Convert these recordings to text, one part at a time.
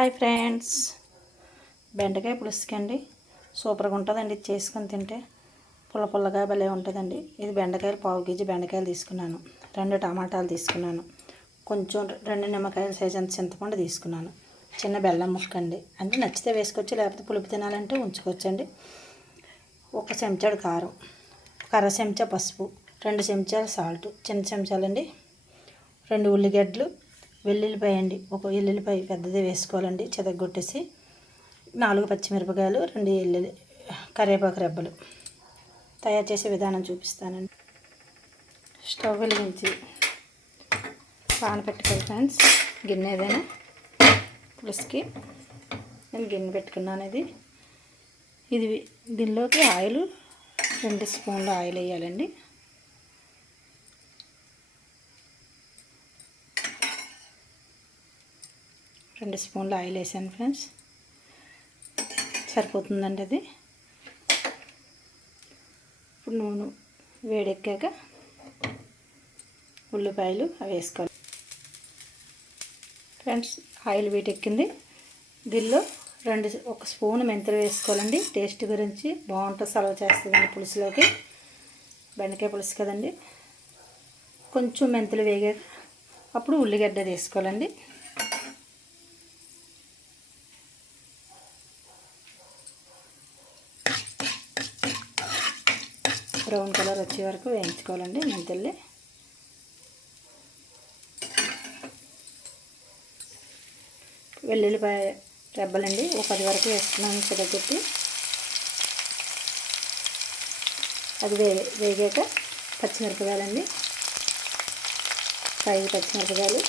Hi friends, బెండకాయ పులుసుకండి. సూపర్గా ఉంటుందండి. ఇది చేసుకొని తింటే పుల్ల పుల్లగా భలే ఉంటుందండి. ఇది బెండకాయలు 1/2 కేజీ బెండకాయలు తీసుకున్నాను, 2 టమాటాలు తీసుకున్నాను, కొంచెం 2 నిమ్మకాయల సైజ్ అంత చింతపండు తీసుకున్నాను, చిన్న బెల్లం ముక్క అండి. అంటే నచ్చితే వేసుకోవచ్చు, లేకపోతే పులుపు తినాలంటే ఉంచుకోవచ్చండి. 1 చెంచాడు కారం, 1/2 చెంచా పసుపు, 2 చెంచాలు సాల్ట్, చిన్న చెంచాలండి, 2 ఉల్లిగడ్డలు, వెల్లుల్లిపాయ అండి, 1 వెల్లుల్లిపాయ పెద్దది వేసుకోవాలండి చెదగొట్టేసి, 4 పచ్చిమిరపకాయలు, 2 కరివేపాకు రెబ్బలు. తయారు చేసే విధానం చూపిస్తానండి. స్టవ్ వెలిగించి పాన్ పెట్టుకోవాలి ఫ్రెండ్స్. గిన్నె ఏదైనా పులుసుకి నేను గిన్నె పెట్టుకున్నాను. ఇది దీనిలోకి ఆయిల్ 2 స్పూన్ల ఆయిల్ వేయాలండి. రెండు స్పూన్ల ఆయిల్ వేసాను ఫ్రెండ్స్, సరిపోతుందండి అది. ఇప్పుడు నూనె వేడెక్కాక ఉల్లిపాయలు అవి వేసుకోవాలి ఫ్రెండ్స్. ఆయిల్ వేడెక్కింది. దీనిలో 1 స్పూన్ మెంతులు వేసుకోవాలండి. టేస్ట్ గురించి బాగుంటుంది, సర్వ్ చేస్తుందండి పులుసులోకి. బెండకాయ పులుసు కదండి. కొంచెం మెంతులు వేగాక అప్పుడు ఉల్లిగడ్డ వేసుకోవాలండి. బ్రౌన్ కలర్ వచ్చే వరకు వేయించుకోవాలండి మెంతుల్ని. వెల్లుల్లిపాయ రెబ్బలండి 10 వరకు వేసుకున్నాను చెదగొట్టి. అది వేగాక పచ్చిమిరపకాయలండి, 5 పచ్చిమిరపకాయలు,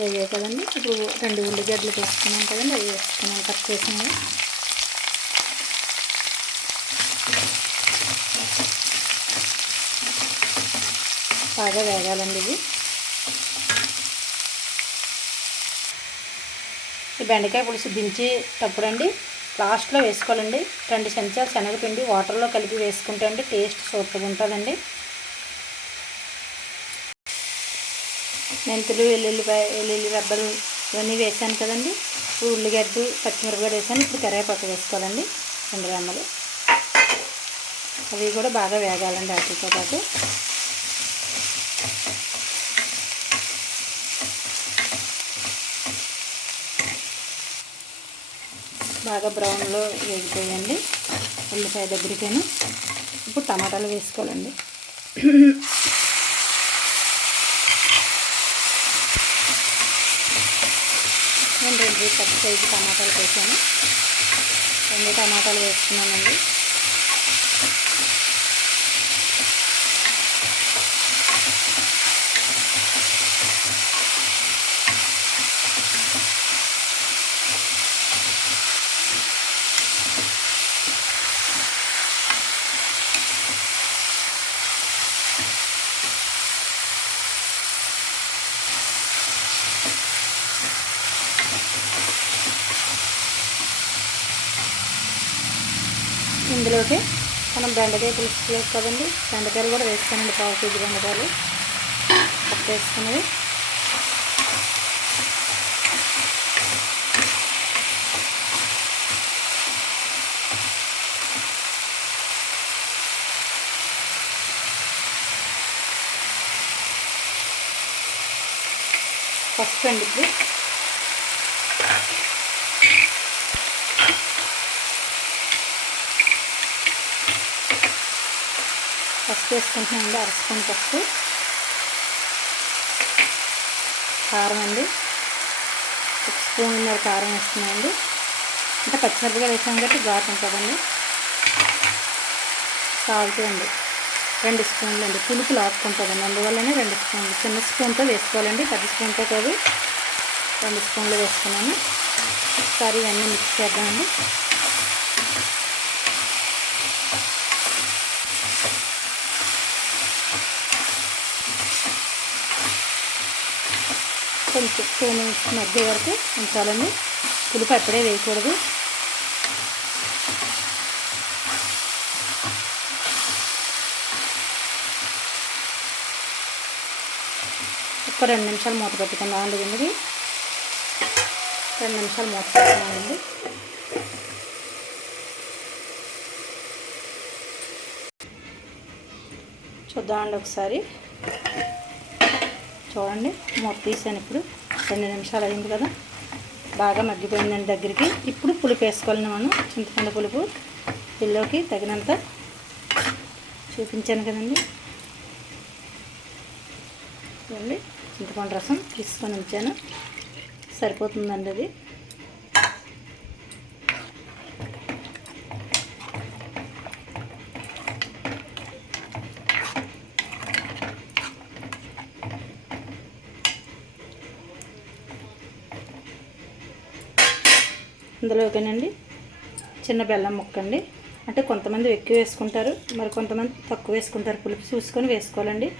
వేగాయి కదండి. ఇప్పుడు 2 ఉల్లిగడ్డలు వేసుకున్నాం కదండి, అవి వేసుకున్నాం, కట్ చేసినాము. బాగా వేగాలండి ఇది. ఈ బెండకాయ పులుసు దించేటప్పుడు అండి లాస్ట్లో వేసుకోవాలండి 2 చెంచాలు శనగపిండి వాటర్లో కలిపి వేసుకుంటే అండి టేస్ట్ సూపర్గా ఉంటుందండి. మెంతులు, వెల్లుల్లి రబ్బలు ఇవన్నీ వేసాను కదండి. ఇప్పుడు ఉల్లిగడ్డ, పచ్చిమిరపకాయలు వేసాను. ఇప్పుడు కరివేపాకు వేసుకోవాలండి 2 రెమ్మలు. అవి కూడా బాగా వేగాలండి వాటితో పాటు. బాగా బ్రౌన్లో వేగిపోయండి ఉల్లిపాయ దగ్గరికేను. ఇప్పుడు టమాటాలు వేసుకోవాలండి. నేను 2 పెద్ద సైజు టమాటాలు వేసాను. 2 టమాటాలు వేసుకున్నానండి. ఇందులోకి మనం బెండకాయ పులుసు కదండి, బెండకాయలు కూడా వేస్తానండి. 1/2 కేజీ బెండకాయలు కట్ వేసుకున్నవి. పసుపు అండి. ఇప్పుడు పసుపు వేసుకుంటున్నామండి, 1/2 స్పూన్ పసుపు. కారం అండి, 1 స్పూన్ కారం వేస్తున్నాయండి. అంటే పచ్చిమిరపకాయలు వేసాం కాబట్టి ఘాటు ఉంటుందండి. సాల్ట్ అండి 2 స్పూన్లు అండి, పులుపు లాక్కుంటుందండి, అందువల్లనే 2 స్పూన్లు. చిన్న స్పూన్తో వేసుకోవాలండి, పెద్ద స్పూన్తో కాదు. 2 స్పూన్లు వేసుకున్నాను. ఒకసారి ఇవన్నీ మిక్స్ చేద్దామండి. కొంచెం 2 మినిట్స్ మధ్య వరకు ఉంచాలండి. పులుపు అప్పుడే వేయకూడదు. ఒక 2 నిమిషాలు మూత పెట్టుకుందాం అండి. దీనికి 2 నిమిషాలు మూత పెట్టుకున్నామండి. చూద్దామండి ఒకసారి. చూడండి మూత తీసాను. ఇప్పుడు 2 నిమిషాలు అయింది కదా, బాగా మగ్గిపోయిందండి దగ్గరికి. ఇప్పుడు పులుపు వేసుకోవాలి. మనం చింతపండు పులుపు పిల్లోకి తగినంత చూపించాను కదండి. చూడండి చింతపండు రసం తీసుకొని ఉంచాను, సరిపోతుందండి అది. ఇందులోకేనండి చిన్న బెల్లం ముక్కండి. అంటే కొంతమంది ఎక్కువ వేసుకుంటారు, మరి కొంతమంది తక్కువ వేసుకుంటారు. పులుపు చూసుకొని వేసుకోవాలండి.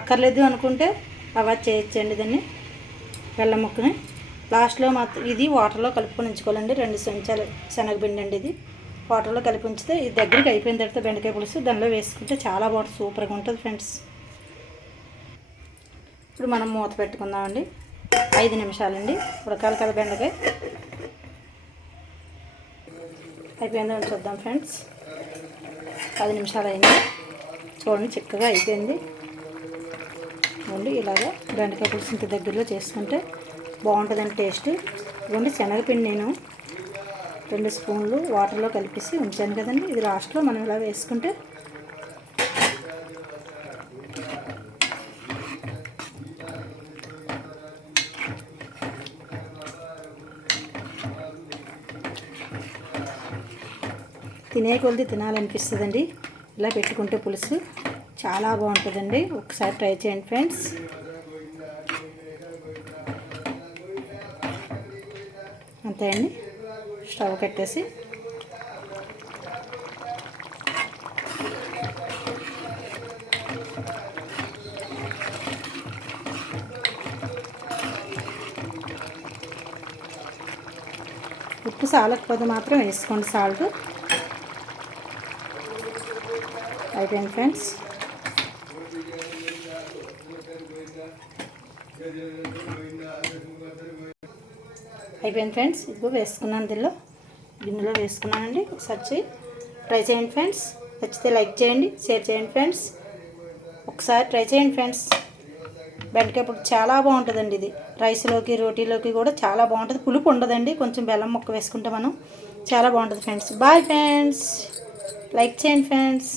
అక్కర్లేదు అనుకుంటే అవాయిడ్ చేయొచ్చండి దాన్ని, బెల్లం ముక్కని. లాస్ట్లో మాత్రం ఇది వాటర్లో కలుపుకొని ఉంచుకోవాలండి. 2 చెంచాలు శనగపిండి అండి. ఇది వాటర్లో కలిపి ఉంచితే ఇది దగ్గరికి అయిపోయిన తర్వాత బెండకాయ పులుసు దానిలో వేసుకుంటే చాలా బాగుంటుంది, సూపర్గా ఉంటుంది ఫ్రెండ్స్. ఇప్పుడు మనం మూత పెట్టుకుందామండి. 5 నిమిషాలండి ఉడకాలి కదా బెండకాయ. అయిపోయిందో చూద్దాం ఫ్రెండ్స్. 10 నిమిషాలు అయింది. చూడండి చిక్కగా అయిపోయింది. ఇలాగా బెండకాయ పులుసు ఇంత దగ్గరలో చేసుకుంటే బాగుంటుందండి టేస్ట్. ఇదిగోండి శనగపిండి నేను 2 స్పూన్లు వాటర్లో కలిపేసి ఉంచాను కదండి. ఇది లాస్ట్లో మనం ఇలా వేసుకుంటే తినే కొద్ది తినాలనిపిస్తుందండి. ఇలా పెట్టుకుంటే పులుసు చాలా బాగుంటుందండి. ఒకసారి ట్రై చేయండి ఫ్రెండ్స్. అంతే అండి, స్టవ్ కట్టేసి ఉప్పు సాలకపోతే మాత్రం వేసుకోండి సాల్ట్. అయిపోయింది ఫ్రెండ్స్. అయిపోయింది ఫ్రెండ్స్. ఇప్పుడు వేసుకున్నాను, గిన్నెలో వేసుకున్నానండి. ఒకసారి ట్రై చేయండి ఫ్రెండ్స్. నచ్చితే లైక్ చేయండి, షేర్ చేయండి ఫ్రెండ్స్. ఒకసారి ట్రై చేయండి ఫ్రెండ్స్. బెండకాయ పులుసు చాలా బాగుంటుందండి. ఇది రైస్లోకి రోటీలోకి కూడా చాలా బాగుంటుంది. పులుపు ఉండదండి, కొంచెం బెల్లం ముక్క వేసుకుంటే మనం చాలా బాగుంటుంది ఫ్రెండ్స్. బాయ్ ఫ్రెండ్స్, లైక్ చేయండి ఫ్రెండ్స్.